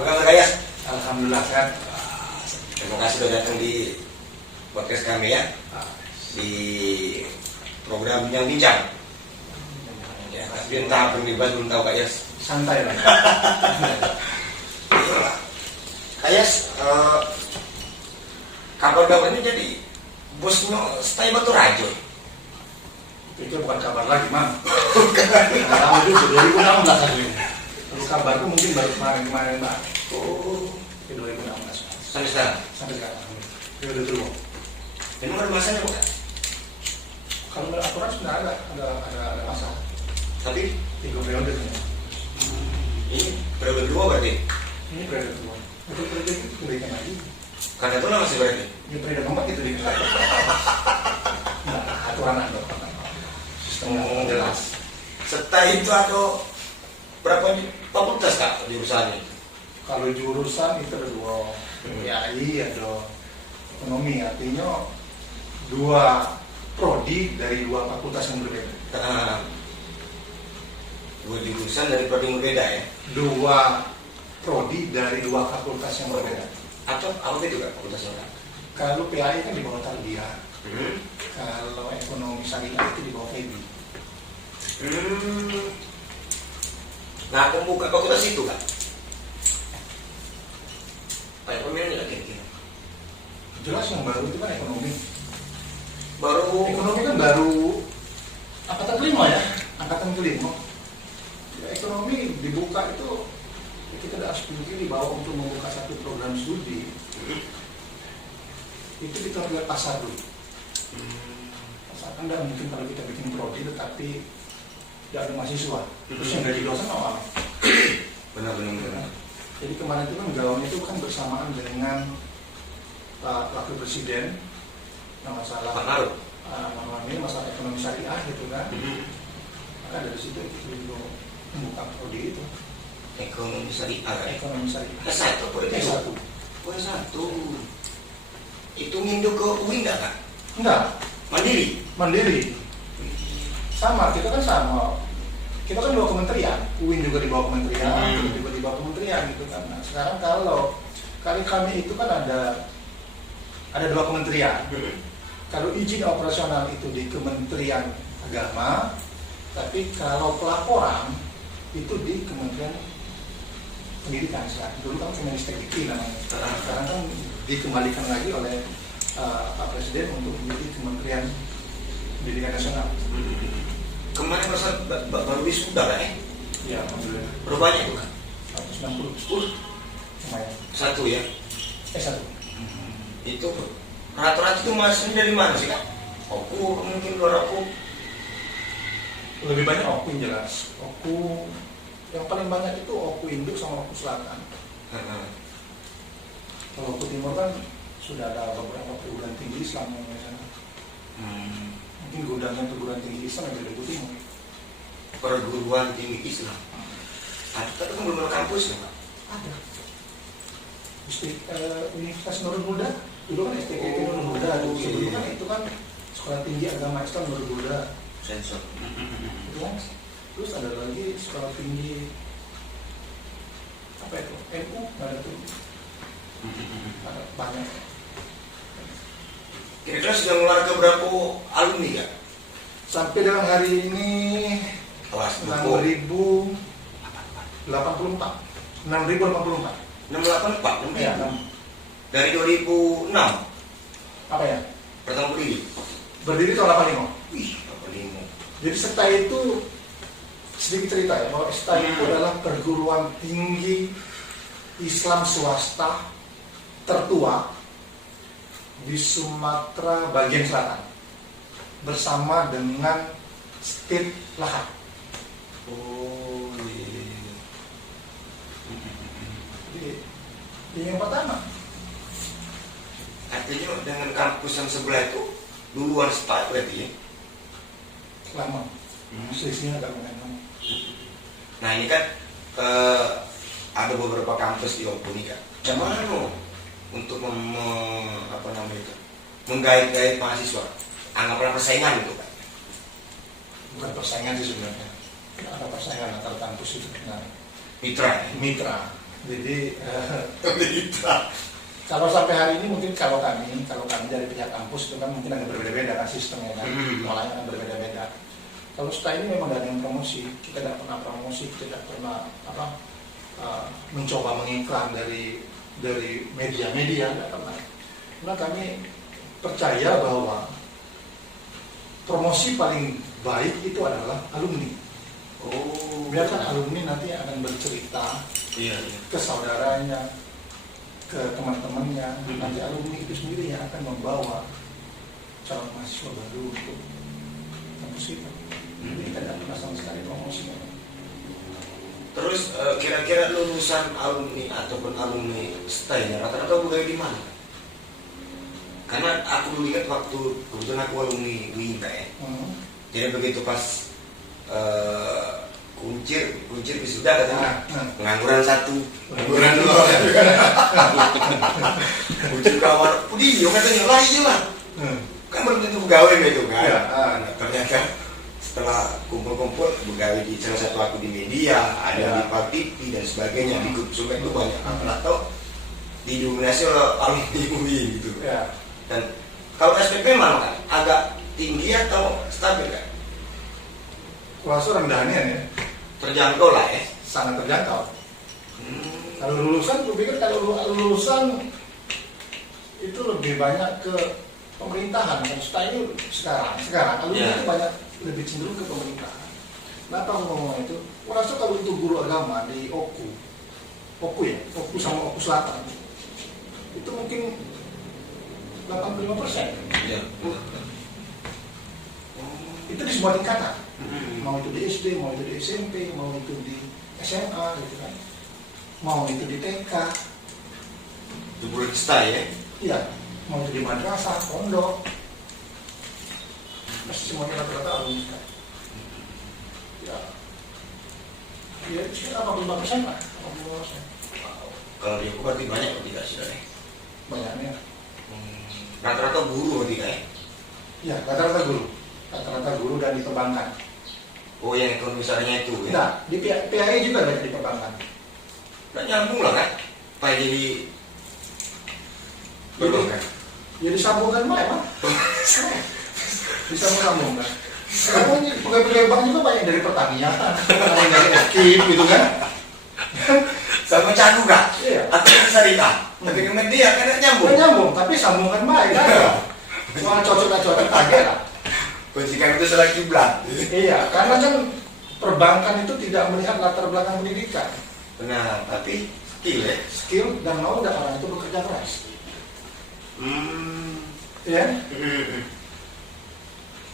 Bagaimana ya? Alhamdulillah sehat. Terima kasih sudah datang di podcast kami ya, di program Bincang-Bincang. Ya, tapi entah apa yang dibahas belum tahu Kak Yas. Santai lah. Kak Yas, kabar-kabarnya jadi bosnya Stay Batu Rajo. Itu bukan kabar lagi, Mam. Lama juga, 2016 ini. Lalu kabarku mungkin baru kemarin-kemarin, Mbak. Oh, Di 2016. sampai sekarang. Sampai sekarang. Periode dulu. Memang ada masanya bukan? Kalau menurut aturan sebenarnya ada masalah. Tapi 3 periode sebenarnya. ini periode kedua berarti. Ini periode kedua. Itu periode itu kebaikan lagi. Karena itu masih berarti. Ini periode keempat itu di Nah, aturan ada. Sistemnya jelas. Setelah itu ada berapa fakultas Kak jurusannya? Kalau jurusan itu ada 2, PAI ada ekonomi, artinya 2 prodi dari 2 fakultas yang berbeda. Dua jurusan dari prodi yang berbeda ya? 2 prodi dari 2 fakultas yang berbeda. Atau apa itu Kak fakultasnya Kak? Kalau PAI kan di bawah Tarbiyah, kalau ekonomi syariah itu di bawah FEBI. Nah, aku buka fakultas itu Kak. Kayak pemilih nggak kira-kira? Jelas yang baru itu kan ekonomi. Baru Ekonomi kan baru angkatan kelima ya, angkatan kelima. Ya, ekonomi dibuka itu kita ada aspirasi dibawa untuk membuka satu program studi. Itu kita lihat pasar dulu. Pasar kan tidak mungkin kalau kita bikin prodi tetapi tidak ada mahasiswa. Terus yang gaji dosen apa? benar. Jadi kemarin itu kan gaun itu kan bersamaan dengan Pak Wakil Presiden yang masalah Pak Maruf. ini masalah ekonomi syariah gitu kan. Maka dari situ kita juga membuka prodi itu. Ekonomi syariah. Ekonomi syariah. S1 apa itu? S1. Oh, S1. Itu nginduk ke UI enggak Kak? Enggak, Mandiri. sama, kita kan sama. Kita kan 2 kementerian, UIN juga di bawah kementerian, kita juga di bawah kementerian gitu kan. Nah, sekarang kalau kami itu kan ada 2 kementerian. Kalau izin operasional itu di Kementerian Agama, tapi kalau pelaporan itu di Kementerian Pendidikan sekarang. Dulu kan Kemendikbud namanya. Sekarang kan dikembalikan lagi oleh Pak Presiden untuk menjadi Kementerian Pendidikan Nasional. Kemarin masa baru wisuda Kak ya? Ya, alhamdulillah. Berapa banyak itu Kak? 160. Lumayan. Satu ya? S1. Itu rata-rata itu masuknya dari mana sih Kak? Oku mungkin luar aku. Lebih banyak Oku yang jelas. Oku yang paling banyak itu Oku Induk sama Oku Selatan. Kalau Oku Timur kan sudah ada beberapa perguruan tinggi Islam yang di sana. Mungkin gudangnya perguruan tinggi Islam yang ada di Oku Timur. Perguruan tinggi Islam. Tapi kan belum ada kampus ya Pak? Ada. Universitas Nurul Huda, dulu kan STKT Nurul Huda, sebelum kan itu kan Sekolah Tinggi Agama Islam Nurul Huda. Sensor. Itu kan. Terus ada lagi Sekolah Tinggi apa itu? NU ada tuh. Ada banyak. Kira-kira sudah mengeluarkan ke berapa alumni Kak? Sampai dengan hari ini Awas, buku 6.084. 6.084. 684, Ya, 6.000. Dari 2006 apa ya? pertama berdiri. Berdiri tahun 85. Wih, 85. Jadi SETA itu sedikit cerita ya, bahwa SETA itu adalah perguruan tinggi Islam swasta tertua di Sumatera bagian selatan bersama dengan State Lahad. Oh iya. Jadi yang pertama, Artinya dengan kampus yang sebelah itu duluan start berarti ya? lama, selisihnya agak lumayan. Nah ini kan ada beberapa kampus di Oppo nih Kak. Gimana untuk menggait-gait mahasiswa? Anggaplah persaingan gitu Kak. Bukan persaingan sih sebenarnya, ada persaingan antar kampus itu dengan Mitra. mitra. Jadi Mitra. kalau sampai hari ini mungkin kalau kami dari pihak kampus itu kan mungkin agak berbeda-beda kan sistemnya kan, polanya kan berbeda-beda. Kalau SETA ini memang ada yang promosi, kita tidak pernah promosi, kita tidak pernah mencoba mengiklan dari media-media, tidak pernah. Karena kami percaya bahwa promosi paling baik itu adalah alumni. Oh. Biarkan alumni nanti akan bercerita Iya. ke saudaranya, ke teman-temannya, nanti alumni itu sendiri yang akan membawa calon mahasiswa baru untuk kampus kita. Jadi kita tidak pernah sama sekali promosi. Terus kira-kira lulusan alumni ataupun alumni SETA ini rata-rata budaya di mana? Karena aku dulu ingat waktu kebetulan aku alumni WINKA ya. Jadi begitu pas kuncir wisuda katanya pengangguran 1, pengangguran 2, kuncir kamar, video katanya lah iya lah, kan belum tentu pegawai gitu kan. Nah, ternyata setelah kumpul-kumpul pegawai di salah satu aku di media, ada di Pak TV dan sebagainya, di grup Sumet itu banyak atau didominasi oleh alumni UI gitu. Dan kalau SPP mana kan agak tinggi atau stabil kan? Kuasa rendahannya ya, Terjangkau lah ya. sangat terjangkau. Kalau lulusan, gue pikir kalau lulusan itu lebih banyak ke pemerintahan. Kan SETA ini sekarang alumni itu banyak lebih cenderung ke pemerintahan. Kenapa aku ngomong itu? Aku rasa kalau untuk guru agama di Oku sama Oku Selatan, itu mungkin 85%. Ya. Itu di semua tingkatan. Mau itu di SD, mau itu di SMP, mau itu di SMA gitu kan. Mau itu di TK. Itu bulan SETA ya. Iya, mau itu di madrasah, pondok. Pasti semuanya rata-rata alumni SETA. Ya. Ya, itu 85% lah. 85%. Kalau di aku berarti banyak atau tidak sudah nih? Banyaknya. Rata-rata guru berarti ya? Ya, rata-rata guru. Rata-rata guru dan di perbankan. Oh yang ekonomi besarnya itu ya? Nah, di PAI juga banyak di perbankan. Nggak nyambung lah kan? Pak jadi perbankan. Ya disambungkan Pak emang. Disambung-sambungkan. Kamu ini pegawai-pegawai bank juga banyak dari pertanian, ada yang dari FKIP gitu kan. Sama cagu kak? Iya. Atau dari syariah? Tapi ke media kan nggak nyambung? Nggak nyambung, tapi sambungkan baik kan. Soal cocok-cocok aja lah. Kunci itu salah kiblat. Iya, karena kan perbankan itu tidak melihat latar belakang pendidikan. Benar, tapi skill ya? Skill dan mau dan orang itu bekerja keras. Ya.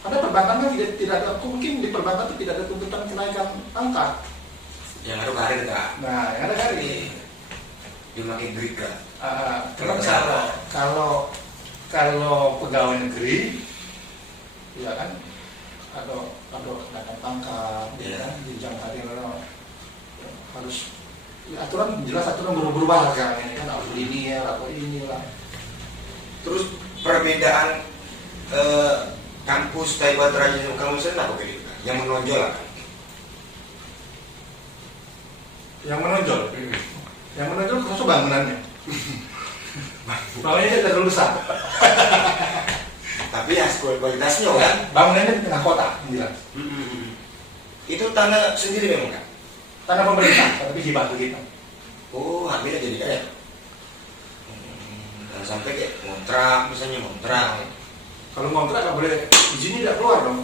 Ada perbankan kan tidak ada, mungkin di perbankan itu tidak ada tuntutan kenaikan pangkat. Yang ada karir kak? Nah, yang ada karir. Dia pakai grid kak? Kalau pegawai negeri, ya kan, ada kenaikan pangkat, ya kan, jenjang karir harus ya, aturan jelas aturan berubah sekarang ini kan, atau linear atau inilah. Terus perbedaan kampus Taiwan Raja kamu sendiri apa gitu kan? Yang menonjol lah kan? Yang menonjol, yang menonjol terus bangunannya. Bangunannya tidak terlalu besar. Tapi ya kualitasnya kan. Bangunannya di tengah kota, jelas. Itu tanah sendiri memang kan? Tanah pemerintah, tapi hibah ke kita. Oh, ambil aja di kayak. Jangan sampai kayak ngontrak, misalnya ngontrak. Kalau ngontrak nggak boleh, izinnya tidak keluar dong.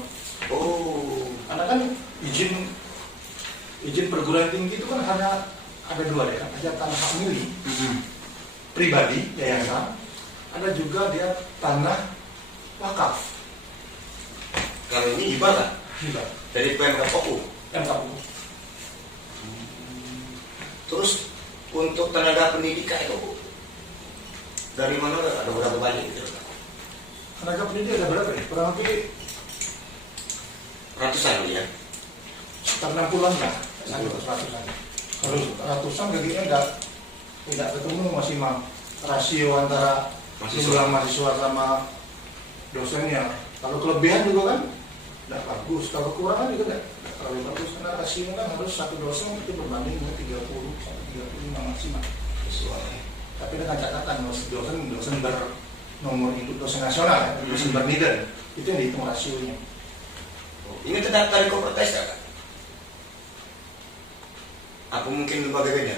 Oh, Karena kan izin perguruan tinggi itu kan hanya ada dua deh, ada tanah hak milik pribadi yayasan, ada juga dia tanah wakaf. kalau ini hibah kan? Hibah. Dari Pemkab Oku. MKU. Terus untuk tenaga pendidikan itu dari mana ada berapa banyak gitu? Tenaga pendidik ada berapa ya? Kurang lebih Ratusan ya? sekitar 60-an lah, ratusan. Kalau ratusan gajinya tidak ketemu masih rasio antara jumlah mahasiswa sama dosennya. Kalau kelebihan juga kan tidak bagus, kalau kekurangan juga tidak terlalu bagus karena rasio kan harus satu dosen itu berbanding dengan 30 sampai 35 maksimal. Sesuai. Tapi dengan catatan dosen bernomor induk dosen nasional, dosen bernilai itu yang dihitung rasionya. Ini terdaftar di Kopertes ya, Kak? Apa mungkin lembaga beda?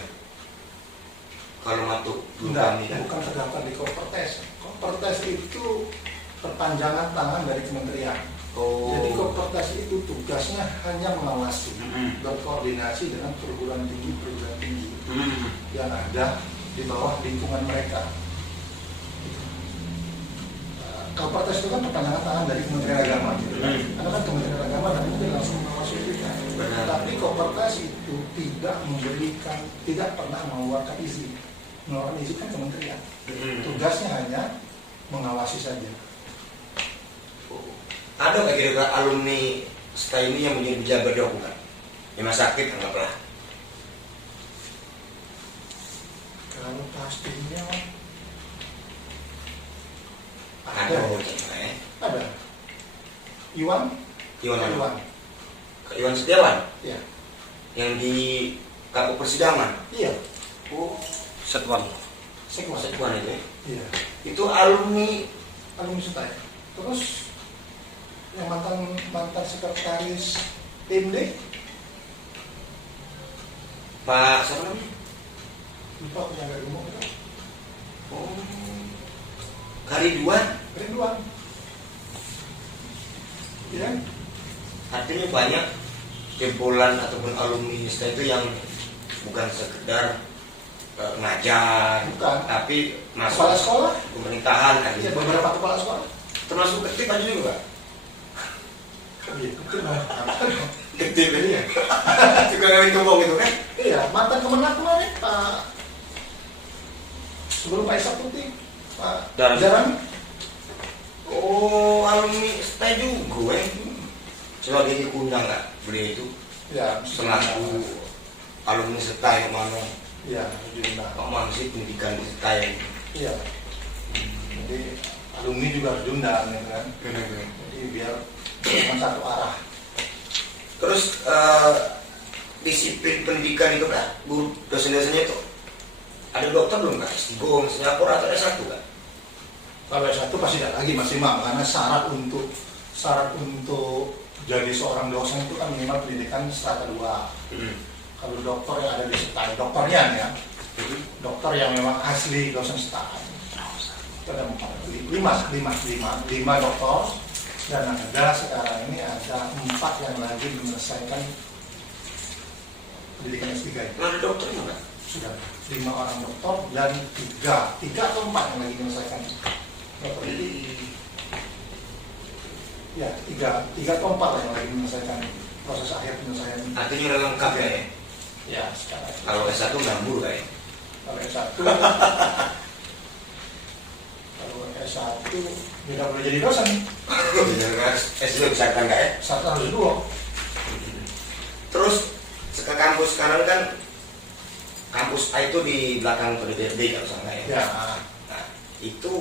Kalau masuk belum kami kan? Bukan terdaftar di Kopertes. Kopertes itu perpanjangan tangan dari kementerian. Oh. Jadi Kopertes itu tugasnya hanya mengawasi, berkoordinasi dengan perguruan tinggi yang ada di bawah lingkungan mereka. Kopertes itu kan perpanjangan tangan dari Kementerian Agama, gitu kan? Karena kan Kementerian Agama dan mungkin langsung mengawasi kita. Tapi Kopertes itu tidak pernah mengeluarkan izin. Mengeluarkan izin kan kementerian. Tugasnya hanya mengawasi saja. Ada nggak kira-kira alumni STA ini yang menjadi pejabat di Oku kan? Yang masih sakit anggaplah. Kalau pastinya Ada. ada. Iwan Iwan Setiawan Iya. yang di Kapuk Persidangan. Iya. Oh, Setwan Sekwan. itu ya. Iya. Itu alumni Setai. Terus yang mantan sekretaris PMD Pak siapa namanya? lupa penjaga umum itu. Oh, Kariduan. Ridwan. Iya. Artinya banyak jebolan ataupun alumni STA itu yang bukan sekedar ngajar, Bukan. tapi Kepala masuk sekolah. pemerintahan kan? Iya, beberapa kepala sekolah. Termasuk ketip aja juga. Iya, betul lah. Ketip Iya. juga ngawin kembang gitu kan? Iya, mantan Kemenak kemarin Pak sebelum Pak Isak Putih, Pak Darmi. Darmi. Oh, alumni STA juga. Coba dia diundang nggak? Beliau itu Ya, selaku alumni STA yang mana? Iya, diundang. Pak Mangsi pendidikan di STA yang Iya. Jadi alumni juga harus diundang, gitu kan? Jadi biar cuma satu arah. Terus disiplin pendidikan itu kan, guru dosen-dosennya itu ada dokter belum kak? S3, misalnya aku rata S1 kan? Kalau S1 pasti tidak lagi maksimal karena syarat untuk jadi seorang dosen itu kan minimal pendidikan strata 2. Kalau dokter yang ada di STA, dokternya ya, dokter yang memang asli dosen STA itu ada 5 dokter dan ada sekarang ini ada 4 yang lagi menyelesaikan pendidikan S3 itu. Ada dokternya nggak? Sudah 5 orang dokter dan 3 atau 4 yang lagi menyelesaikan dokter ini. Ya, 3 atau 4 lah yang lagi menyelesaikan proses akhir penyelesaian. Artinya udah lengkap ya? Ya, sekarang. Kalau S1 ngambur kayak? Kalau S1 kalau S1 tidak boleh jadi dosen. S2 bisa kan nggak ya? S1 harus 2. Terus ke kampus sekarang kan kampus A itu di belakang PDRD kalau salah ya? Ya, Nah, itu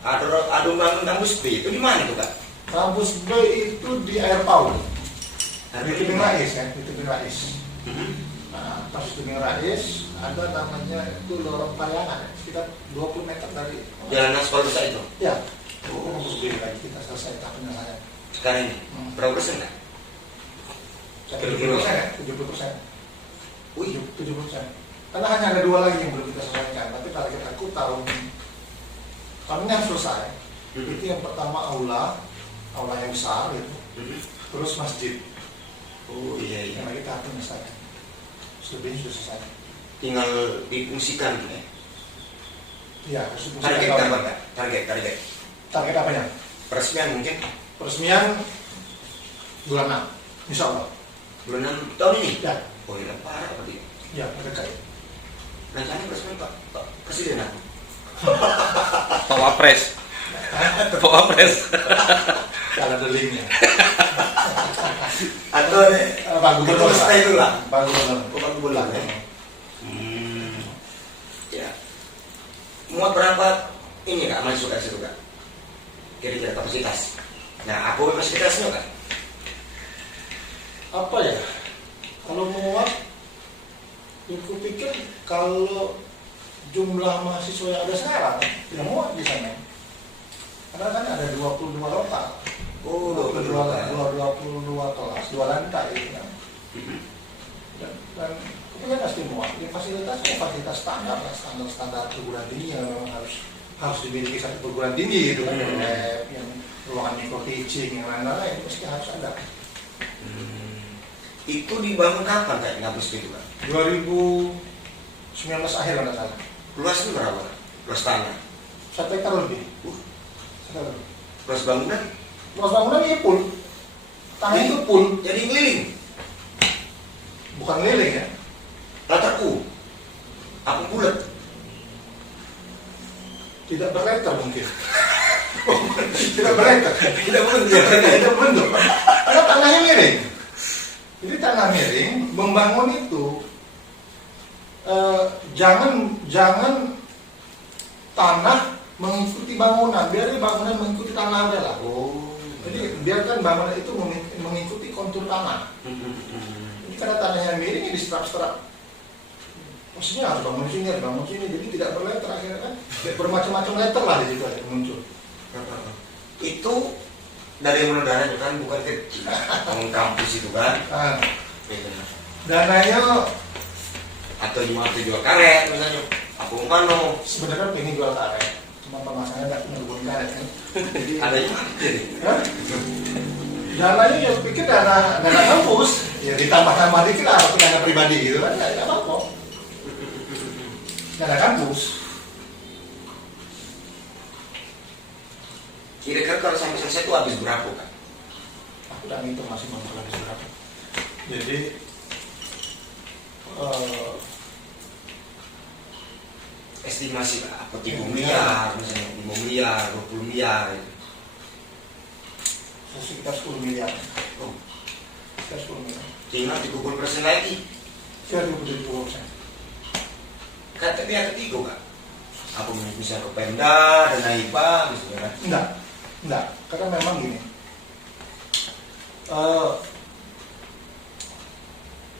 ada bangun kampus B itu di mana tuh kak? kampus B itu di Air Paul. Di Tebing Rais ya, di Tebing Rais. Nah, pas di Tebing Rais ada namanya itu Lorong Payangan, sekitar 20 meter dari Jalan aspal besar itu? ya, Kita mau beli lagi, kita selesai tahap penyelesaian. Sekarang ini berapa persen kan? 70%, ya? 70%. Wih, 70%. Karena hanya ada 2 lagi yang belum kita selesaikan. Tapi target aku tahun ini harus selesai. Itu yang pertama aula yang besar gitu. Terus masjid. Oh iya. Yang lagi tahap penyelesaian. Selebihnya sudah selesai. Tinggal difungsikan gitu ya. Iya, harus Target difungsikan. apa Kak? Target apanya? Peresmian mungkin Peresmian bulan 6, insya Allah. bulan 6 tahun ini. Ya, Oh iya, parah berarti. ya mereka. Rencana peresmian Pak Presiden aku. Pak Wapres. Pak Wapres. Kalau ada linknya. Atau Pak Gubernur. stay dulu lah. Pak Gubernur. Pak Gubernur ya. Ya. Muat berapa ini Kak masuk ke situ Kak? Kira-kira kapasitas. Nah, aku kapasitasnya Kak. Apa ya? Kalau muat, aku pikir kalau jumlah mahasiswa yang ada sekarang, ya muat di sana. Karena kan ada 22 total. Oh, 22 22. kelas, 2 lantai gitu kan. Dan kemudian pasti muat. Di fasilitas standar lah, standar perguruan tinggi yang memang harus dimiliki satu perguruan tinggi gitu kan. Lab, yang ruangan micro teaching, yang lain-lain pasti harus ada. Itu dibangun kapan Kak kampus itu Kak? 2019 akhir kalau nggak salah. Luasnya berapa? Luas tanah. 1 hektar lebih. 1 hektar lebih. Luas bangunan? Luas bangunan ini pool. Tanah itu pool, Jadi keliling. bukan keliling ya. Latarku. Aku bulat. Tidak berletter mungkin. Tidak berletter. Tidak bentuk. Tidak bentuk. Karena tanahnya miring. Jadi tanah miring, membangun itu jangan tanah mengikuti bangunan, biar bangunan mengikuti tanah aja lah. Oh. Jadi biarkan bangunan itu mengikuti kontur tanah. Jadi karena tanahnya miring, ini diserap-serap. Maksudnya harus bangun sini, jadi tidak berletter akhirnya kan. Bermacam-macam letter lah di situ ada muncul. Itu dari menudara itu kan bukan kecil. Bangun kampus itu kan. Nah, Gitu. dananya Atau jual karet misalnya. Aku mano. sebenarnya pengen jual karet, cuma pemasangan nggak punya kebun karet kan. Jadi Adanya jadi. Hah? Dananya ya pikir dana kampus, ya ditambah-tambah dikit lah, atau dana pribadi gitu kan, nggak apa-apa. Dana kampus. Kira-kira kalau sampai selesai itu habis berapa kan? Aku udah ngitung masih mampu habis berapa. Jadi Estimasi Kak, apa 3 miliar misalnya, 5 miliar, 20 miliar gitu. sekitar 10 miliar. Oh, Sekitar 10 miliar. tinggal 30% lagi. Sekitar 20%. Kata pihak ketiga Kak. Apa bisa ke Pemda dan Hibah misalnya kan? Enggak, karena memang gini.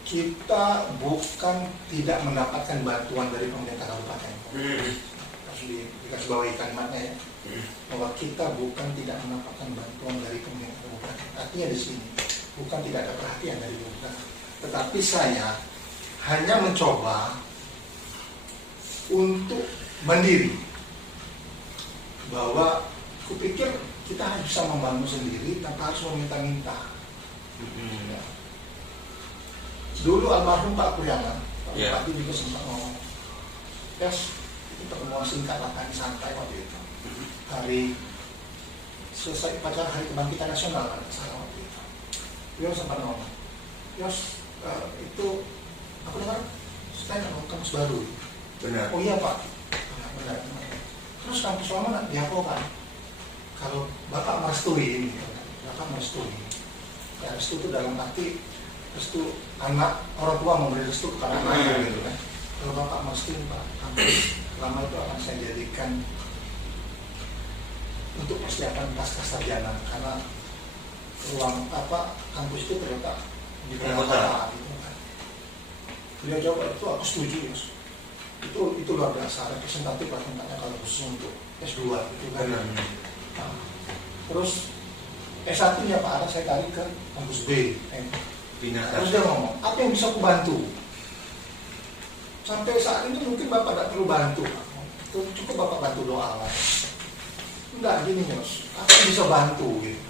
Kita bukan tidak mendapatkan bantuan dari pemerintah kabupaten. Harus dikasih bawahi kalimatnya ya. Bahwa kita bukan tidak mendapatkan bantuan dari pemerintah kabupaten. Artinya di sini bukan tidak ada perhatian dari pemerintah, tetapi saya hanya mencoba untuk mandiri. Bahwa kupikir kita harus bisa membangun sendiri tanpa harus meminta-minta. Ya. Dulu almarhum Pak Priana, Pak Bupati juga sempat ngomong, Yes, itu pertemuan singkat lah kan, santai waktu itu. Hari selesai upacara Hari Kebangkitan Nasional kan, salah waktu itu. Dia sempat ngomong, Yos, itu aku dengar saya kan mau kampus baru. Benar. Oh iya Pak, benar. Terus kampus lama nggak diapakan? Kalau Bapak merestui ini, Bapak merestui. Ya, restu itu dalam arti restu anak, orang tua memberi restu kepada anaknya gitu kan. Kalau Bapak merestui Pak, kampus lama itu akan saya jadikan untuk persiapan pasca sarjana, karena ruang kampus itu terletak di tengah kota gitu kan. Beliau jawab itu aku setuju Yos. Itu luar biasa representatif lah tentangnya kalau khusus untuk S2 gitu kan. Nah, terus S1-nya Pak Ara saya tarik ke kampus B. Terus dia ngomong, apa yang bisa aku bantu? Sampai saat ini mungkin Bapak tidak perlu bantu, cukup Bapak bantu doa lah. Enggak gini Yos, aku bisa bantu gitu.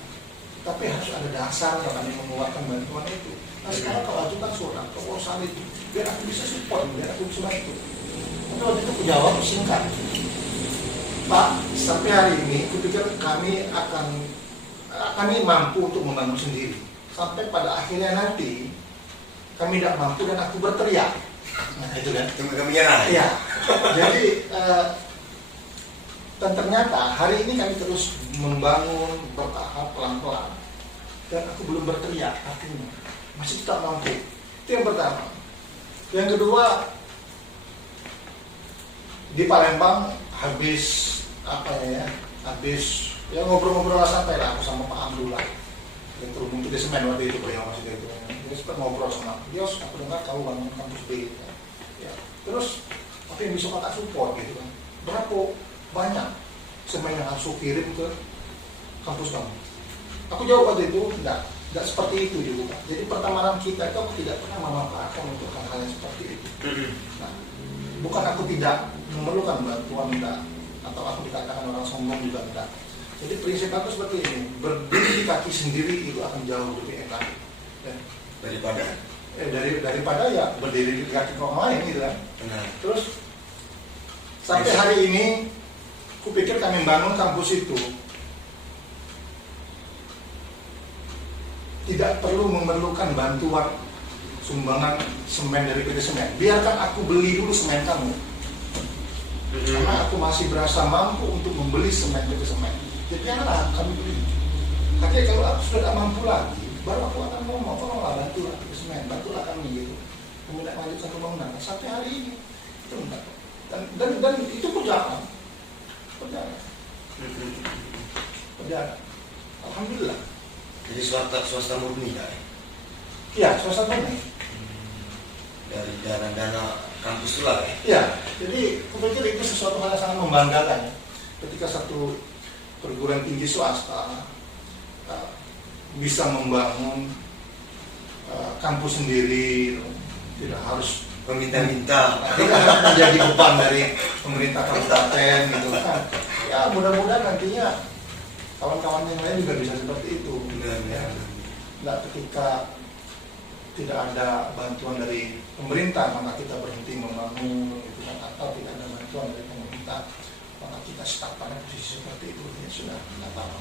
Tapi harus ada dasarnya kami mengeluarkan bantuan itu. Nah sekarang kau ajukan surat ke Polsal itu, biar aku bisa support, biar aku bisa bantu. Tapi waktu itu aku jawab singkat, Pak, sampai hari ini kupikir kami mampu untuk membangun sendiri. Sampai pada akhirnya nanti kami tidak mampu dan aku berteriak. Nah itu kan. Kami menyerah. Iya. Jadi dan ternyata hari ini kami terus membangun bertahap pelan-pelan. Dan aku belum berteriak artinya masih tidak mampu. Itu yang pertama. Yang kedua, di Palembang habis ngobrol-ngobrol santai lah aku sama Pak Abdullah yang terhubung ke Semen waktu itu beliau masih itu. Dia sempat ngobrol sama Yos, aku dengar kau bangun kampus B kan? Ya. Terus apa yang bisa kakak support gitu kan? Berapa banyak semen yang harus kirim ke kampus kamu? Aku jawab waktu itu enggak seperti itu juga. Jadi pertemanan kita itu aku tidak pernah memanfaatkan untuk hal-hal yang seperti itu. Nah, bukan aku tidak memerlukan bantuan enggak, atau aku dikatakan orang sombong juga enggak. Jadi prinsip aku seperti ini, berdiri di kaki sendiri itu akan jauh lebih enak daripada ya berdiri di kaki orang lain gitu kan. Terus sampai hari ini kupikir kami bangun kampus itu tidak perlu memerlukan bantuan sumbangan semen dari PT Semen. Biarkan aku beli dulu semen kamu, karena aku masih berasa mampu untuk membeli semen PT Semen. Jadi janganlah kami beli. Akhirnya kalau aku sudah tidak mampu lagi, baru aku akan ngomong, tolonglah bantulah PT Semen, bantulah kami gitu, kami tidak melanjutkan pembangunan. Sampai hari ini itu enggak. Dan itu berjalan. Alhamdulillah. Jadi swasta murni ya? Iya, swasta murni. Dari dana kampus lah ya? Iya, jadi aku pikir itu sesuatu hal yang sangat membanggakan ya. Ketika satu perguruan tinggi swasta bisa membangun kampus sendiri, tidak harus meminta-minta, tidak harus menjadi beban dari pemerintah kabupaten gitu kan. Ya mudah-mudahan nantinya kawan-kawan yang lain juga bisa seperti itu. Nah, ketika tidak ada bantuan dari pemerintah maka kita berhenti membangun gitu kan, atau tidak ada bantuan dari pemerintah maka kita stuck pada posisi seperti itu, ya sudah tidak apa-apa.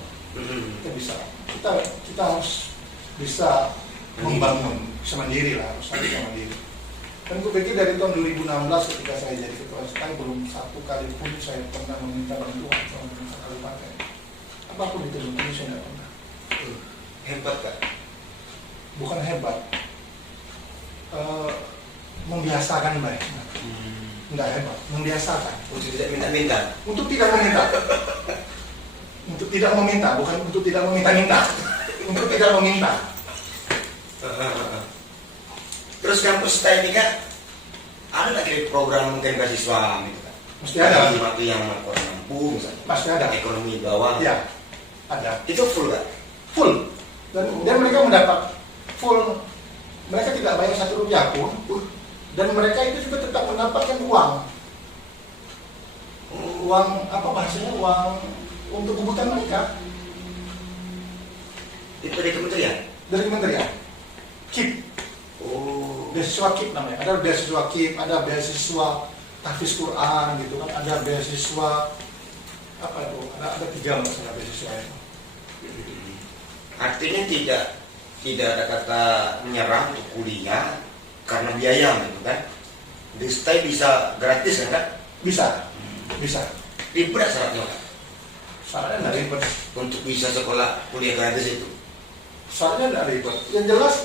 Kita harus bisa membangun semandiri lah, harus bisa mandiri. Dan aku pikir dari tahun 2016 ketika saya jadi ketua SKI belum satu kali pun saya pernah meminta bantuan sama pemerintah kabupaten. Apapun itu saya tidak pernah. Hebat kan? Bukan hebat, membiasakan baik. Enggak hebat, membiasakan. Untuk tidak minta-minta. Untuk tidak meminta. Untuk tidak meminta, bukan untuk tidak meminta-minta. Untuk tidak meminta. Terus kampus kita ini kan ada lagi program mungkin beasiswa gitu kan? Mesti ada. Waktu yang kurang mampu misalnya. Pasti ada. Ekonomi bawah. Ya, ada. Itu full kan? Full. Dan mereka mendapat full. Mereka tidak bayar Rp1 pun. Dan mereka itu juga tetap mendapatkan uang. Uang apa bahasanya? Uang untuk kebutuhan mereka. Itu dari kementerian? Dari kementerian. KIP. Oh. Beasiswa KIP namanya. Ada beasiswa KIP, ada beasiswa tahfiz Quran gitu kan, ada beasiswa apa itu? Ada 3 masalah beasiswa itu. Artinya tidak ada kata menyerah untuk kuliah karena biaya gitu kan? Di stay bisa gratis kan? Bisa. Ribet syaratnya kan? Syaratnya tidak ribet. Untuk bisa sekolah kuliah gratis itu? Syaratnya tidak ribet. Yang jelas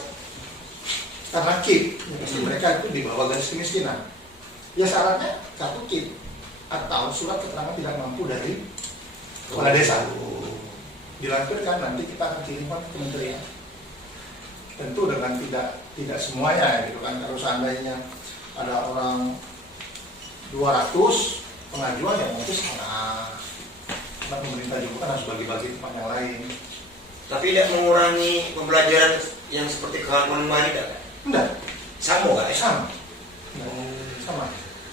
karena KIP, ya pasti mereka itu di bawah garis kemiskinan. Ya syaratnya kartu KIP atau surat keterangan tidak mampu dari kepala desa. Dilampirkan nanti kita akan kirimkan ke kementerian. Tentu dengan tidak semuanya gitu kan. Kalau seandainya ada orang 200 pengajuan yang mungkin setengah Karena pemerintah juga kan harus bagi-bagi tempat yang lain. Tapi tidak mengurangi pembelajaran yang seperti kawan-kawan kemarin tidak? Enggak, Sama kak? sama. Enggak, sama.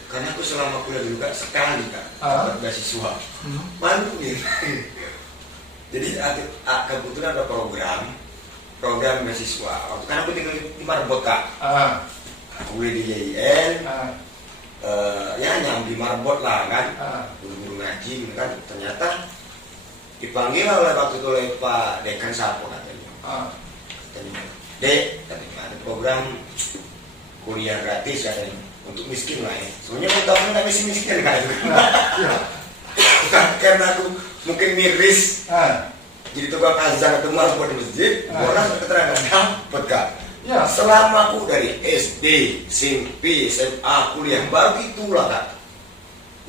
Karena aku selama kuliah dulu kak sekali kak dapat beasiswa. Malu nih. Jadi kebetulan ada program beasiswa. Waktu kan aku tinggal di Marbot kak. Aku kuliah di YIN. Ya nyambi Marbot lah kan. Guru-guru ngaji gitu kan. Ternyata dipanggil oleh waktu itu oleh Pak Dekan Sapo katanya. Katanya, Dek, katanya ada program kuliah gratis katanya untuk miskin lah ya. Sebenarnya mau tahu nggak miskin kan? Karena aku mungkin miris. Jadi tukang azan atau Marbot di masjid, orang keterangan dapat kak. Ya. Selama aku dari SD, SMP, SMA, kuliah baru itulah kak.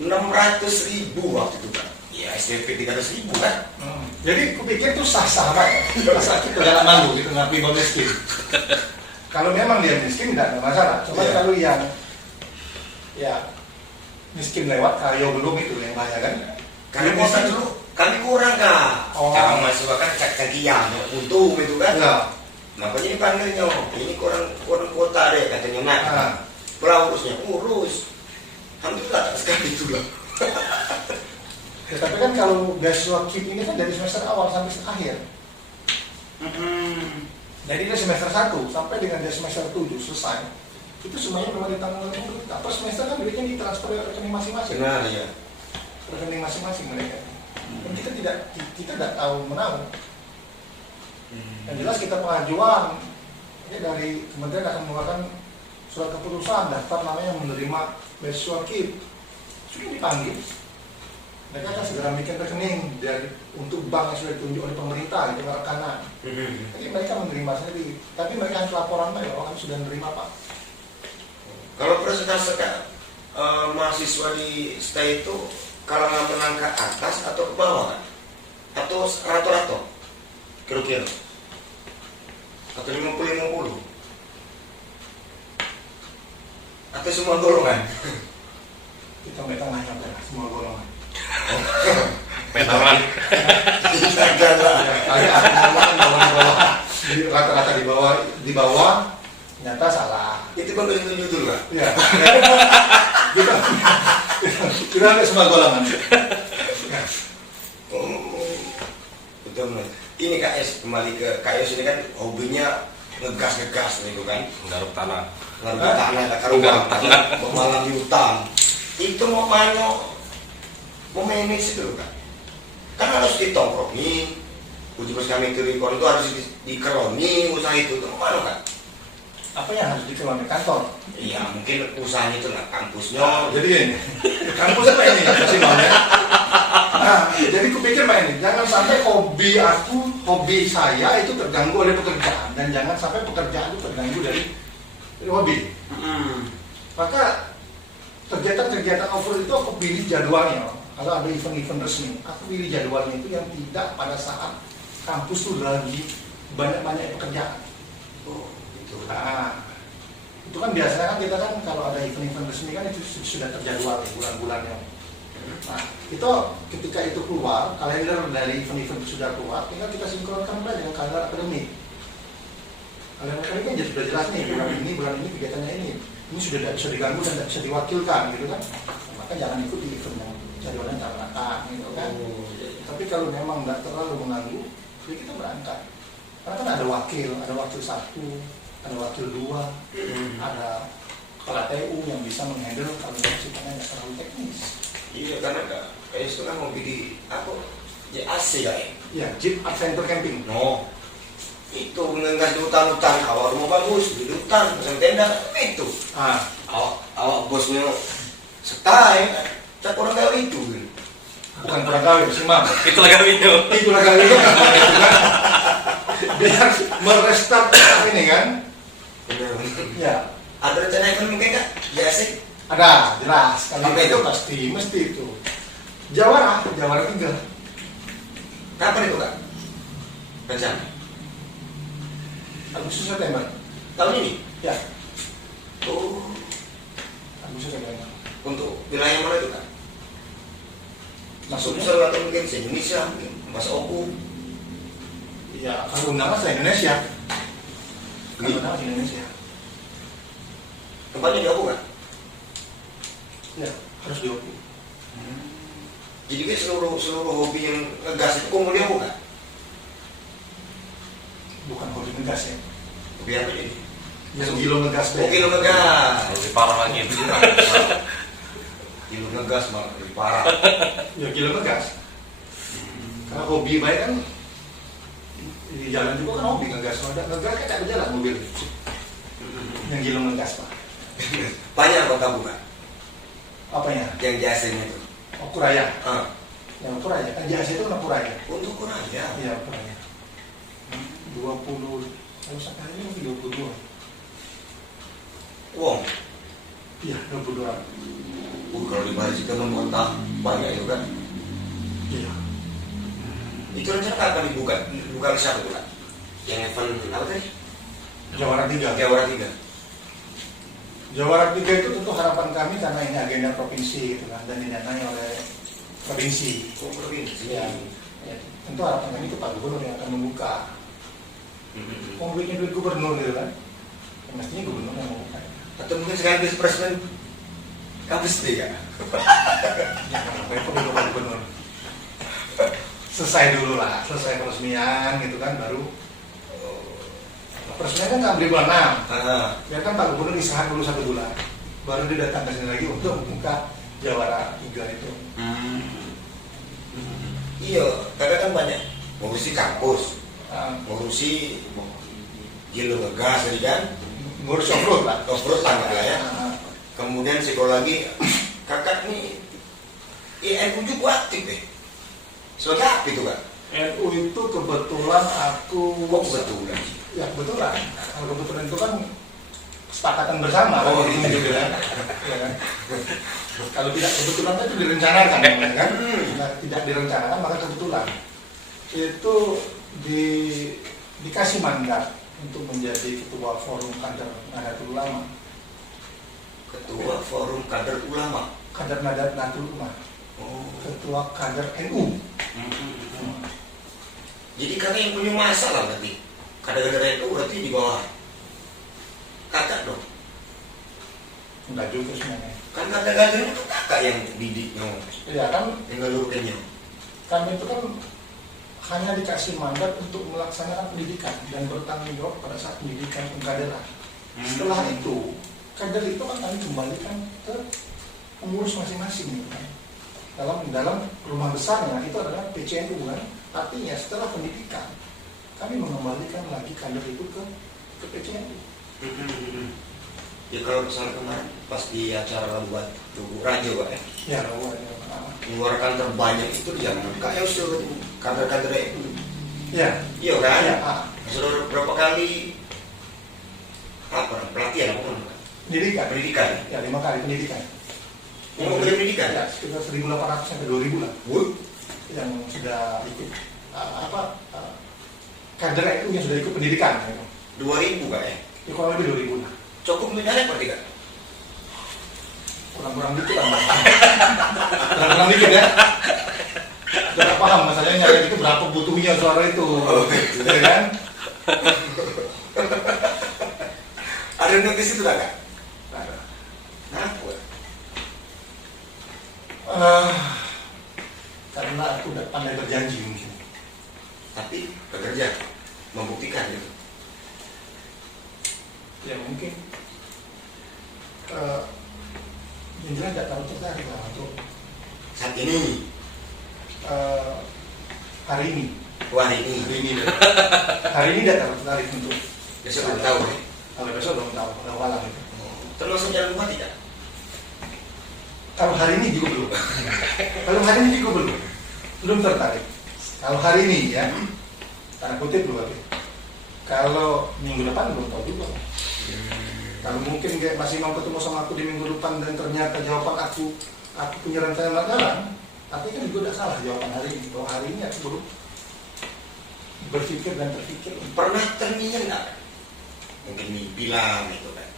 600.000 waktu itu kak. Ya SMP 300.000 kan. Jadi kupikir itu sah-sah ya. Masa kita gak malu gitu ngapain kau miskin. Kalau memang dia miskin tidak ada masalah. Cuma kalau yang ya miskin lewat kayo belum itu yang bahaya kan. Karena kota dulu kami kurang kak. Cara mahasiswa kan cakian, untung itu kan. Ya. Makanya dipanggilnya, ini kurang kota deh katanya nak. Urusnya urus. Alhamdulillah sekali itulah. Ya, tapi kan kalau beasiswa KIP ini kan dari semester awal sampai akhir. Jadi dari semester 1 sampai dengan dari semester 7 selesai. Itu semuanya memang ditanggung oleh pemerintah. Per semester kan duitnya ditransfer ke rekening masing-masing. Benar ya. Rekening masing-masing mereka. Dan kita tidak tahu menau. Yang jelas kita pengajuan ini dari kementerian akan mengeluarkan surat keputusan daftar namanya menerima beasiswa KIP. Sudah dipanggil. Mereka akan segera bikin rekening dari untuk bank yang sudah ditunjuk oleh pemerintah gitu rekanan. Jadi mereka menerima sendiri, tapi mereka harus laporan bahwa kami sudah menerima pak. Kalau persentase mahasiswa di STAI itu kalau nggak menang ke atas atau ke bawah kan? Atau rata-rata? Kira-kira? Atau 50-50? Atau semua golongan? Kita mereka nggak nyampe semua golongan. Petaman. Rata-rata di bawah ternyata salah. Itu baru yang tunjuk dulu kan? Ya. Kita ada semua golongan. Betul. Ini KS kembali ke KS ini kan hobinya ngegas gitu kan? Garuk tanah. Garuk tanah, garuk tanah, bermalam di hutan. Itu mau manage itu kan? Kan harus ditongkrongin. Uji kami itu itu harus dikeroni usaha itu mana kan? Apa yang harus dikeluarkan kantor? Iya mungkin usahanya itu lah kampusnya. Jadi ini kampus apa ini? Masih mau ya? Nah, jadi kupikir Pak ini jangan sampai hobi saya itu terganggu oleh pekerjaan dan jangan sampai pekerjaan itu terganggu dari hobi. Maka kegiatan-kegiatan over itu aku pilih jadwalnya. Kalau ada event-event resmi, aku pilih jadwalnya itu yang tidak pada saat kampus itu lagi banyak-banyak pekerjaan. Nah, itu kan biasanya kan kita kan kalau ada event-event resmi kan itu sudah terjadwal bulan-bulannya. Nah, itu ketika itu keluar, kalender dari event-event itu sudah keluar, tinggal kita sinkronkan dengan kalender akademik. Kalender akademik kan sudah jelas nih, bulan ini kegiatannya ini sudah tidak bisa diganggu dan tidak bisa diwakilkan gitu kan. Maka jangan ikut di event yang jadwalnya tak gitu kan. Tapi kalau memang nggak terlalu mengganggu, ya kita berangkat. Karena kan ada wakil 1, ada wakil 2, ada kepala TU yang bisa menghandle kalau sifatnya nggak terlalu teknis. Iya karena kayak itu kan mau bikin apa? Ya AC kayak. Ya, Jeep Adventure Camping. No. Itu mengenai di hutan-hutan, awal rumah bagus, di hutan, pasang tenda, itu. Awak bosnya setai, tak kurang gawe itu. Bukan kurang gawe, sih Mam. Itulah gawinya. Itulah gawe. Biar merestart ini kan. Ya. Ada rencana event mungkin nggak? Biasa. Ada, jelas. Kalau Apa itu itu? mesti itu. Jawara 3. Kapan itu kak? Rencana? Agustus September. Tahun ini? Ya, Oh, Agustus September. untuk wilayah mana itu kak? Maksudnya? Sumsel atau mungkin se-Indonesia, mungkin Mas Oku. Ya kalau undangan se Indonesia. Kalau Gitu. undangan se Indonesia. Tempatnya di Oku kan? Ya harus dioku. Jadi kan seluruh hobi yang ngegas itu kumpul di Oku kan? Bukan hobi ngegas ya. Hobi apa jadi? Yang gilo ngegas deh. Oh, kilo ngegas. Lebih parah lagi. Kilo ngegas malah lebih parah. Ya gilo ngegas. Kalau hobi baik kan di jalan juga kan hobi ngegas. Kalau ada ngegas kan ada jalan mobil. Yang gilo ngegas pak. Banyak kota bukan? Apanya? Yang jasanya itu. Oh Kuraya. Ah, Yang Kuraya kan jasa itu kan Kuraya. untuk kurang ya. Iya Kuraya. 20 kalau sampai hari ini mungkin 22. Wong, Iya 22. kalau di Bali kita kota banyak itu kan. Iya. Itu rencana kapan dibuka? Buka ke siapa tuh kan? Yang event apa tadi? Jawara 3. Jawara 3. Jawara 3 itu tentu harapan kami karena ini agenda provinsi gitu kan, dan didanai oleh provinsi. Oh, provinsi. Ya, ya, tentu harapan kami itu Pak Gubernur yang akan membuka. Mau duitnya duit gubernur gitu kan. Ya, mestinya gubernur yang membuka. Atau mungkin sekaligus presiden kampus deh ya. Ya, kenapa itu dulu Pak Gubernur? Selesai dulu lah, selesai peresmian gitu kan, baru peresmian kan nggak beli bulan 6. Ah, Ya kan Pak Gubernur istirahat dulu 1 bulan, baru dia datang ke sini lagi untuk membuka Jawara 3 itu. iya, kadang kan banyak ngurusi kampus, Uh, ngurusi gilo ngegas tadi kan, ngurus off-road lah. off-road lah nggak ya. Uh, Kemudian psikologi, kakak nih, INU juga aktif deh. Sebagai apa itu kan? NU itu kebetulan aku Kok kebetulan? ya kebetulan. Kalau kebetulan itu kan kesepakatan bersama Oh, kan, iya. gitu kan. Ya kan? Kalau tidak kebetulan itu direncanakan ya kan? Nah, tidak direncanakan maka kebetulan. Itu dikasih mandat untuk menjadi ketua forum kader Nahdlatul Ulama. Ketua Forum Kader Ulama. Kader Nahdlatul Ulama. Oh. Ketua kader NU. Jadi kakak yang punya masalah berarti. Kader-kader itu berarti di bawah kakak dong. Enggak juga sebenarnya. Kan kader-kader itu kakak yang didiknya, Ya kan yang ngelurkannya. kami itu kan hanya dikasih mandat untuk melaksanakan pendidikan dan bertanggung jawab pada saat pendidikan pengkaderan. Setelah itu, kader itu kan kami kembalikan ke pengurus masing-masing gitu kan. Dalam rumah besarnya itu adalah PCNU kan. Artinya setelah pendidikan kami mengembalikan lagi kader itu ke PCNU. Ya kalau misalnya kemarin pas di acara buat Tugu Raja Pak ya, Ya, mengeluarkan terbanyak itu di zaman Kak Yusuf, kader-kader itu. ya, Iya kan? ya, Sudah berapa kali apa pelatihan apa namanya? pendidikan. Pendidikan. Ya 5 kali pendidikan. Yang mau pendidikan? Ya, sekitar 1.800 sampai 2.000 lah. Wih, Yang sudah ikut kader itu yang sudah ikut pendidikan gitu. 2000 Kak ya. Ya kurang lebih 2.000 lah. Cukup menarik berarti Kak? Kurang-kurang dikit lah Mbak. Kurang-kurang dikit ya. Udah gak paham masalahnya nyari itu berapa butuhnya suara itu. Ya kan? Ada notis itu Kak? Ada. Kenapa? Karena aku udah pandai berjanji mungkin. Tapi bekerja, membuktikan gitu. Ya mungkin yang jelas tidak terlalu tertarik lah untuk Saat ini, hari ini. wah ini, Hari ini tidak terlalu tertarik untuk besok belum tahu ya. kalau besok belum tahu, kalau malam itu. Termasuk jalan rumah tidak? Kalau hari ini juga belum. Kalau hari ini juga belum tertarik. Kalau hari ini ya, tanda kutip belum. Kalau minggu depan belum tahu juga. Kalau mungkin kayak masih mau ketemu sama aku di minggu depan dan ternyata jawaban aku punya rencana jalan, artinya kan juga udah salah jawaban hari ini. Kalau hari ini aku belum berpikir dan terpikir. Pernah terngiang nggak? Mungkin bilang itu kan.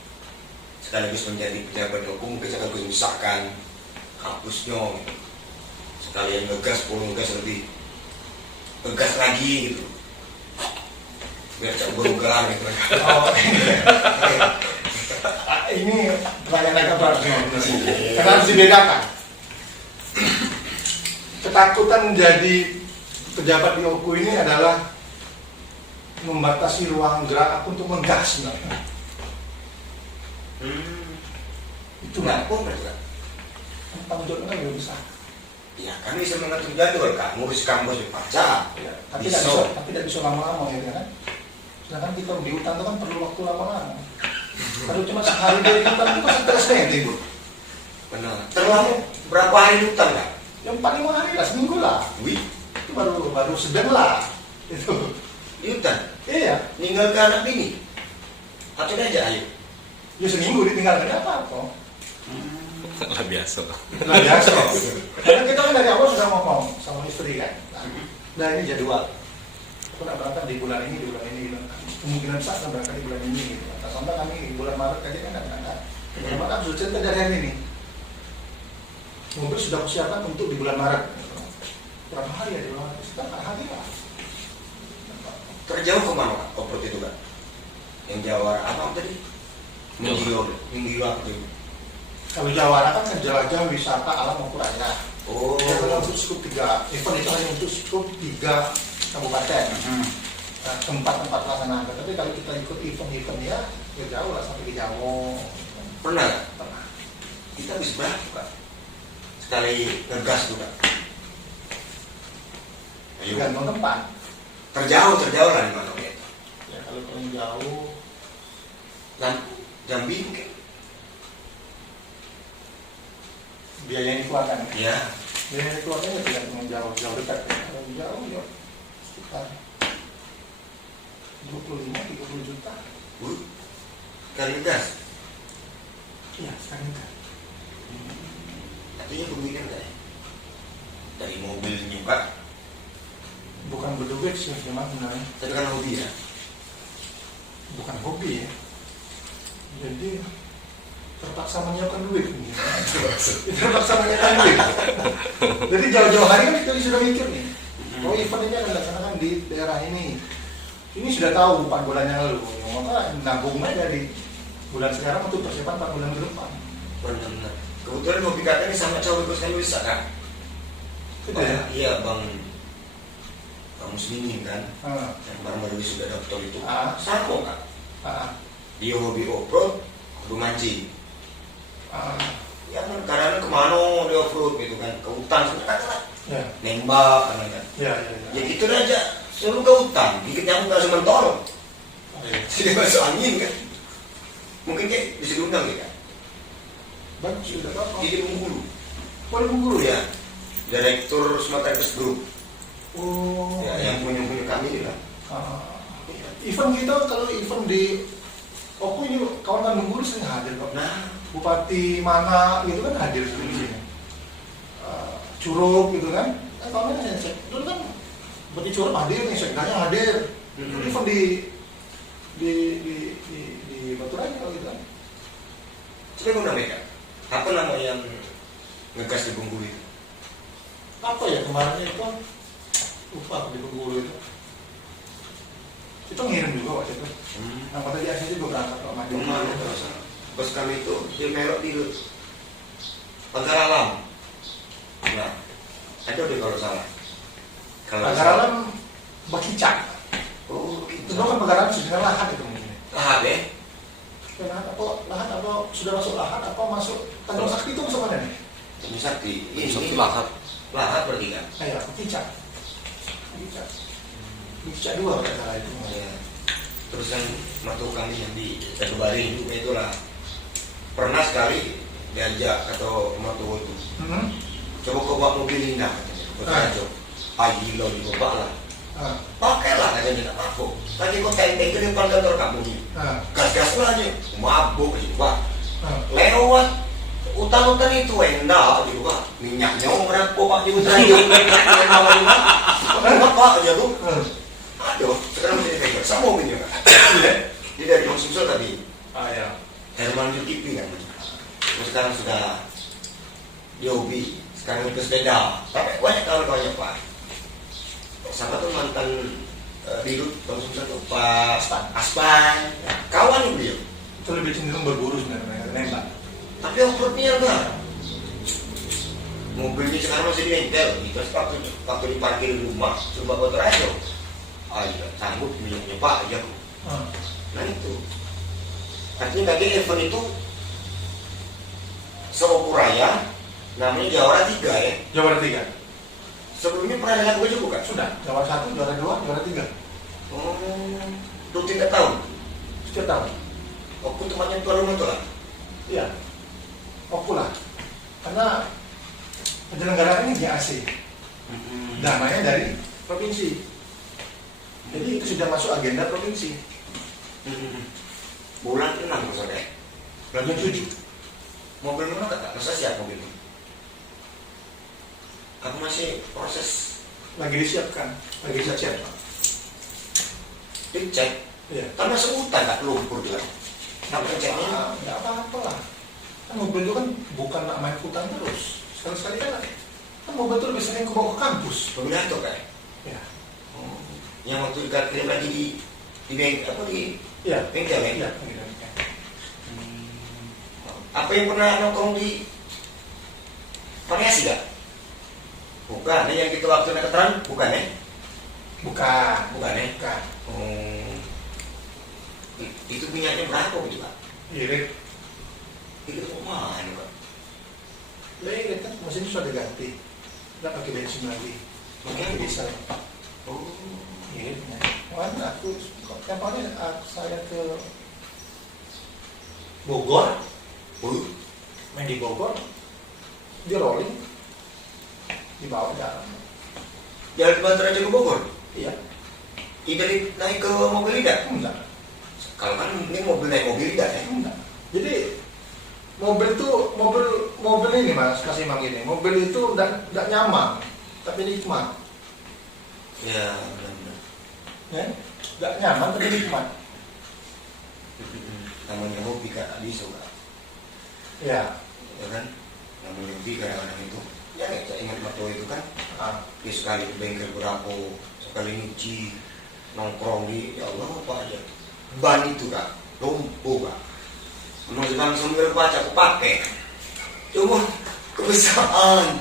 Sekaligus menjadi pejabat hukum, sekaligus misalkan kampusnya gitu. sekalian ngegas, ngegas lebih ngegas lagi gitu, biar cak berugar gitu. Ini pertanyaan agak berat karena harus dibedakan. Ketakutan menjadi pejabat di OKU ini adalah membatasi ruang gerak aku untuk menggas sebenarnya. Itu Nggak pun kan? tanggung jawabnya lebih besar. Ya kan bisa mengatur jadwal kan, ngurus kampus baca. Ya, tapi tidak bisa lama-lama ya kan. Sedangkan kita di hutan itu kan perlu waktu lama-lama. Kalau cuma sehari dari hutan itu kan stresnya itu. Benar. Terlalu berapa hari di hutan kan? Yang 4-5 hari lah, seminggu lah. Wih, Itu baru sedang lah. Itu. di hutan. Iya. Ninggal ke anak bini. Atau aja ayo. Ya seminggu ditinggalkan apa-apa. Lah biasa. Nah, biasa. Karena kita kan dari awal sudah ngomong sama istri kan. Nah ini jadwal. Aku nak berangkat di bulan ini, gitu. Kemungkinan besar akan berangkat di bulan ini gitu. Nah, sampai kami di bulan Maret aja kan berangkat. Bulan Maret sudah cerita dari hari ini. Mobil sudah persiapan untuk di bulan Maret. Berapa hari ya di bulan Maret? Setelah hari lah. Terjauh kemana Pak? Oprot itu kan? Yang Jawara apa tadi? Minggu apa tuh? Kalau Jawara kan jelajah wisata alam maupun raya. Oh. Dia hanya untuk skup 3, event itu hanya untuk skup 3 kabupaten. Tempat-tempat pelaksanaan. Tapi kalau kita ikut event-event ya jauh lah sampai di Jawa. Pernah nggak? Pernah. Kita habis berapa Pak? Sekali ngegas tuh Pak. Ayo. Gantung tempat. Terjauh lah di mana ya? Ya kalau paling jauh Jambi mungkin. biaya yang dikeluarkan. Ya. Biaya yang dikeluarkan ya tidak cuma jauh dekat. Kalau jauh ya sekitar 25-30 juta. Kali gas. Iya sekarang kan. Artinya kerugian nggak ya? Dari mobil nyukat. Bukan berduit sih memang sebenarnya. Tapi kan hobi ya. Bukan hobi ya. Jadi terpaksa menyiapkan duit. Terpaksa menyiapkan duit. Jadi jauh-jauh hari kan kita sudah mikir nih. Oh event ini akan dilaksanakan di daerah ini. Ini sudah tahu 4 bulan yang lalu. Maka nabung aja di bulan sekarang untuk persiapan 4 bulan ke depan. Benar-benar. Kebetulan hobi kakak ini sama cowok ikutkan bisa kan? Itu ya. Iya bang Muslimin kan? Ah. Yang baru-baru sudah daftar itu. Ah. Sama kak. Ah. Dia hobi off-road, hobi mancing. Ah. Ya kan karena kemana dia off-road gitu kan? Ke hutan sebenarnya. Ya. Nembak kan? Ya. Ya gitu aja. Suruh ke hutan, dikit nyamuk nggak sementara. Sudah masuk angin kan? Mungkin kayak bisa diundang ya kan? Bagus sudah apa? Di Bengkulu. Boleh Bengkulu ya? Direktur Sumatera Invest Group. Oh. Ya, yang punya kami lah. Event kita kalau event di Oku ini kawan-kawan Bengkulu sering hadir kok. Nah, Bupati mana gitu kan hadir di sini. Curug gitu kan? Kawan kan dulu kan Bupati Curug hadir nih, sekdanya hadir. Event di Batu Raya kalau gitu kan. coba undang mereka. Apa nama yang ngegas di Bengkulu itu? Apa ya kemarin itu? Lupa aku di Bengkulu itu. Kita ngirim juga waktu itu. Nah, kata dia sih juga berangkat kok maju. Kemana terus? Bos kami itu di Merok di Pagar Alam. Nah, ada deh kalau salah. Pagar Alam Bakicak. Oh, Itu gitu. kan Pagar Alam sudah lahan itu mungkin. Lahat ya? Lahan apa sudah masuk lahan apa masuk Tanjung Sakti itu masuk mana nih? Tanjung Sakti. Ini lahat. Lahat berarti kan? Iya, Bakicak. Bakicak 2 kalau salah itu. Ya. Terus yang mertua kami yang di Tegubaring juga itulah pernah sekali diajak atau mertua itu coba kau bawa mobil indah katanya, gila di bapak lah, pakailah katanya tak apa, tadi kau tenteng ke depan kantor kamu nih, gas-gas lah aja, mabuk gitu pak, lewat hutan-hutan itu endah gitu pak, minyaknya merapuk pak di hutan itu, pak aja tuh. Aduh, sekarang jadi pegang sama mobilnya kan? Dia dari konsumsi tadi. Ya. Herman Zulkifli kan? Terus sekarang sudah dia hobi sekarang itu sepeda. Tapi banyak kawan-kawannya Pak. Sama tuh mantan Dirut Bang Sumsel tuh Pak Aspan. Kawan beliau. Itu lebih cenderung berburu sebenarnya, nembak. Tapi off-roadnya enggak. Mobilnya sekarang masih di bengkel. Terus waktu diparkir di rumah, coba motor aja. Ah iya, sanggup miliknya Pak aja. Nah itu. Artinya tadi event itu Seokuraya, namanya Jawara 3 ya. Jawara 3. Sebelumnya pernah dengar gue juga bukan? Sudah, Jawara 1, Jawara 2, Jawara 3. Oh, rutin tiap tahun? Setiap tahun. Aku temannya tuan rumah itu lah. Iya. Oku lah. Karena penyelenggaraannya GAC. Dananya dari provinsi. Jadi itu sudah masuk agenda provinsi. Bulan 6 maksudnya. Bulan 7. Mobil mana kata? Masa siap mobil? Aku masih proses Lagi disiapkan. Lagi siap. dicek. Iya. Kan masuk hutan tak lumpur juga. Nah, ceknya Nggak apa-apa lah. Kan mobil itu kan bukan nak main hutan terus. Sekali-sekali kan mobil itu lebih sering kebawa ke kampus. mobil itu kan? Ya. Oh. Yang waktu dikirim lagi di bengkel apa di Iya. bengkel ya? Iya. Apa yang pernah nongkrong di variasi gak? Bukan, yang kita waktu naik keteran, bukan ya? Bukan. Bukan ya? Bukan. Oh. Itu minyaknya berapa gitu Pak? Irit. Itu mana Pak? Ya irit kan mesin sudah diganti. Nggak pakai bensin lagi. Pakai diesel. Oh. Iritnya. Mana aku kapan saya ke Bogor. Main di Bogor, dia rolling di bawah jalan. Jalan di Banten aja ke Bogor? Iya. Tidak naik ke mobil tidak? Enggak. Kalau kan ini mobil naik mobil tidak ya? Enggak. Jadi mobil ini Mas kasih Mang ini. Mobil itu enggak nyaman, tapi nikmat. Ya benar-benar. Ya, enggak nyaman tapi nikmat. Namanya hobi Kak Adi suka. Ya. Ya kan? Namanya hobi kadang-kadang itu. Ya saya ingat Mato itu kan. Dia sekali ke bengkel berapa, sekali nyuci, nongkrong di, ya Allah apa aja. Ban itu Kak, lumpuh Kak. Masih langsung baca aku pakai. Cuma kebiasaan.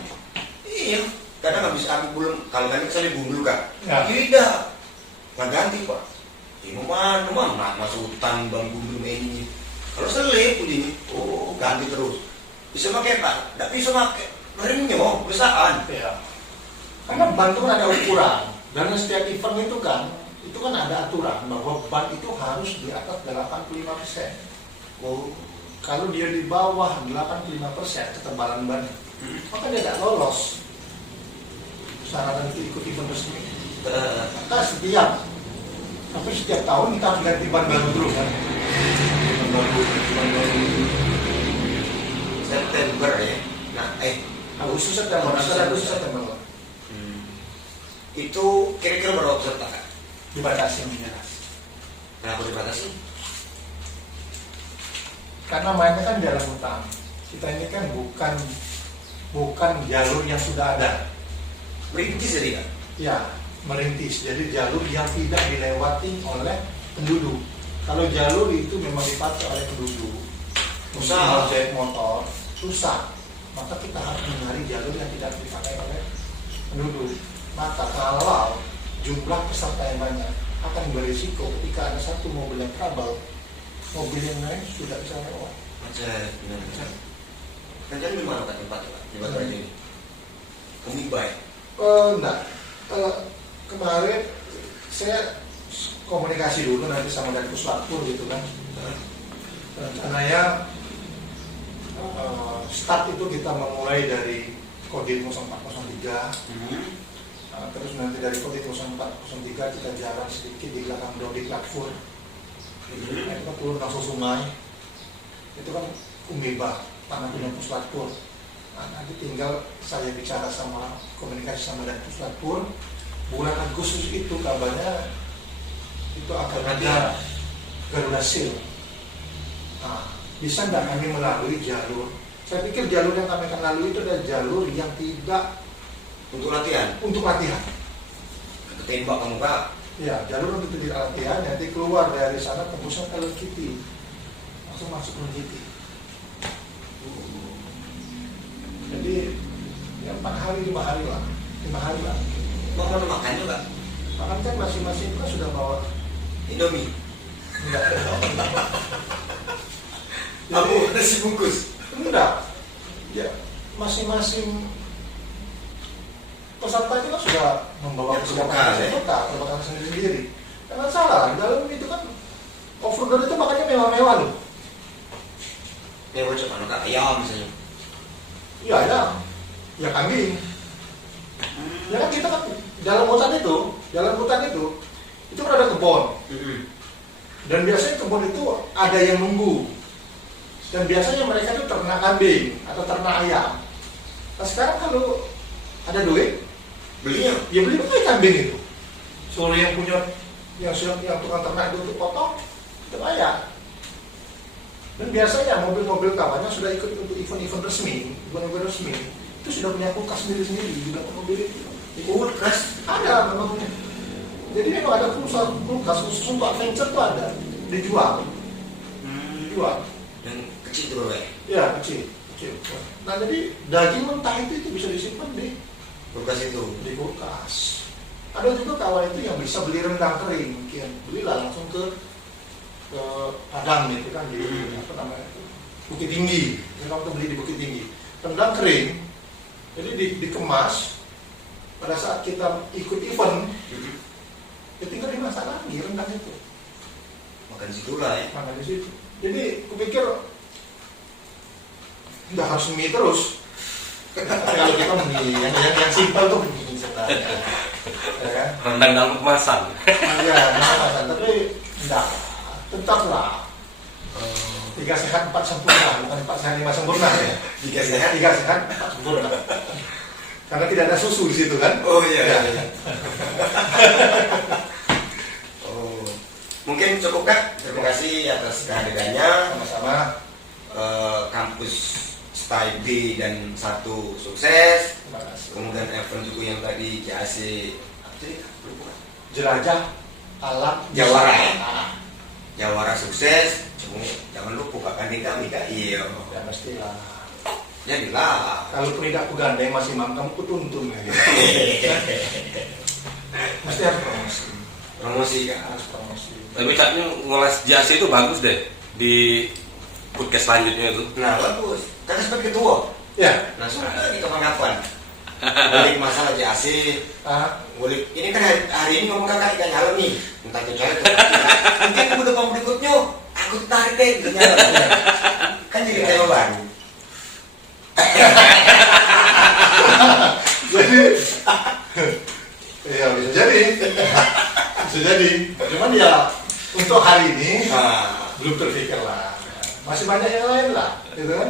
Iya. Kadang nggak bisa aku belum. Kalau kan saya bumbu dulu Kak. Ya. Tidak. Nggak ganti Pak. Ini mana masuk hutan bang bumbu ini. Kalau selip ini, oh ganti terus. Bisa pakai Pak? Nggak bisa pakai. Remnya kebiasaan. Ya. Karena ban itu kan ada ukuran. Dan setiap event itu kan ada aturan bahwa ban itu harus di atas 85%. Oh. Kalau dia di bawah 85% ketebalan ban, maka dia tidak lolos syarat itu ikut event resmi. Maka setiap tahun kita harus ganti ban baru terus kan. Ban baru. September ya. Nah, Agustus September. Itu kira-kira berapa peserta Kak? Dibatasi menjelas. Kenapa dibatasi? Karena mainnya kan jalan hutan. Kita ini kan bukan jalur yang sudah ada. Merintis jadi Kak? Ya, merintis. Jadi jalur yang tidak dilewati oleh penduduk. Kalau jalur itu memang dipakai oleh penduduk. Usaha. Ojek motor susah. Maka kita harus mencari jalur yang tidak dipakai oleh penduduk. Maka kalau jumlah peserta yang banyak akan berisiko ketika ada satu mobil yang trouble, mobil yang lain sudah bisa lewat. Benar. Rencana di mana Kak tempat Kak? Di Batu Raja ini? Kumimba ya? Enggak. Kemarin saya komunikasi dulu nanti sama dari Puslapur gitu kan. Rencananya start itu kita memulai dari Kodim 0403. Terus nanti dari Kodim 0403 kita jalan sedikit di belakang Dodi platform. Nah, itu kan turun langsung sungai. Itu kan Kumimba, tanah punya Puslapur. Nah, nanti tinggal saya bicara sama komunikasi sama dari Puslapur. Bulan Agustus itu kabarnya itu akan ada Garuda Shield. Nah, bisa nggak kami melalui jalur Saya pikir jalur yang kami akan lalui itu adalah jalur yang tidak Untuk latihan. untuk latihan. Ketembak kamu Kak. Ya, jalur untuk tidak latihan, nanti keluar dari sana tembusnya ke Lekiti, langsung masuk ke Lekiti. Jadi ya 4 hari 5 hari lah, 5 hari lah. Mau makan juga. Makan kan masing-masing kan sudah bawa. Indomie. Enggak. Aku nasi bungkus. Enggak. Ya, masing-masing peserta itu kan sudah membawa Ya, persiapan bekal sendiri. Jangan salah, di dalam itu kan off-roader itu makanya mewah-mewah loh. Ya bocor mana Kak? Ayam misalnya. Iya, ya kambing. Ya kan kita kan dalam hutan itu kan ada kebun. Dan biasanya kebun itu ada yang nunggu. Dan biasanya mereka itu ternak kambing atau ternak ayam. Nah sekarang kalau ada duit, Belinya. ya beli kambing itu. Soalnya yang punya yang tukang ternak itu untuk potong, itu bayar. Dan biasanya mobil-mobil kawannya sudah ikut untuk event-event resmi, itu sudah punya kulkas sendiri-sendiri di belakang mobil itu. Kulkas. Ada memang punya. Jadi memang ada kulkas khusus untuk adventure tuh ada, dijual. Yang kecil tuh Bro. Ya kecil. Nah jadi daging mentah itu bisa disimpan di Kulkas itu. kulkas. Ada juga kawan itu yang bisa beli rendang kering, mungkin belilah langsung ke Padang gitu kan di apa namanya itu Bukit Tinggi. Jadi waktu beli di Bukit Tinggi rendang kering, jadi dikemas. Pada saat kita ikut event, ya tinggal dimasak lagi rendang itu. Makan situlah ya. Makan di situ. Jadi kupikir nggak harus mie terus. Kalau kita mie yang simpel tuh mie sebenarnya. Ya kan? Rendang dalam kemasan. Iya, kemasan. Tapi enggak. Tetaplah 3 sehat 4 sempurna, bukan 4 sehat 5 sempurna ya. 3 sehat. 3 sehat 4 sempurna. Karena tidak ada susu di situ kan? Oh iya. Oh. Mungkin cukup Kak. Terima kasih atas kehadirannya. Sama-sama. Kampus Style B dan 1 sukses. Terima kasih. Kemudian event juga yang tadi JAC apa sih? Lupa. Jelajah alam Jawara ya? Ah, Jawara sukses. Cuma jangan lupa Kak kami Kak. Iya. ya mestilah. Jadilah. Kalau tidak aku gandeng masih mam kamu kutuntun ya. Mesti harus promosi. Promosi Kak. Harus promosi. Tapi Kaknya ngoles jasa itu bagus deh di podcast selanjutnya itu. Nah bagus. Kan sebagai ketua. Ya. Langsung aja di kapan-kapan. Balik masalah JAC. Boleh, ini kan hari ini ngomong kakak ikan nyala nih, entah itu cewek atau tidak. Mungkin ke depan berikutnya aku tarik deh gitu nyala. Kan jadi kayak baru. Jadi, ya bisa jadi, Cuman ya untuk hari ini belum terpikir lah. Masih banyak yang lain lah, gitu kan?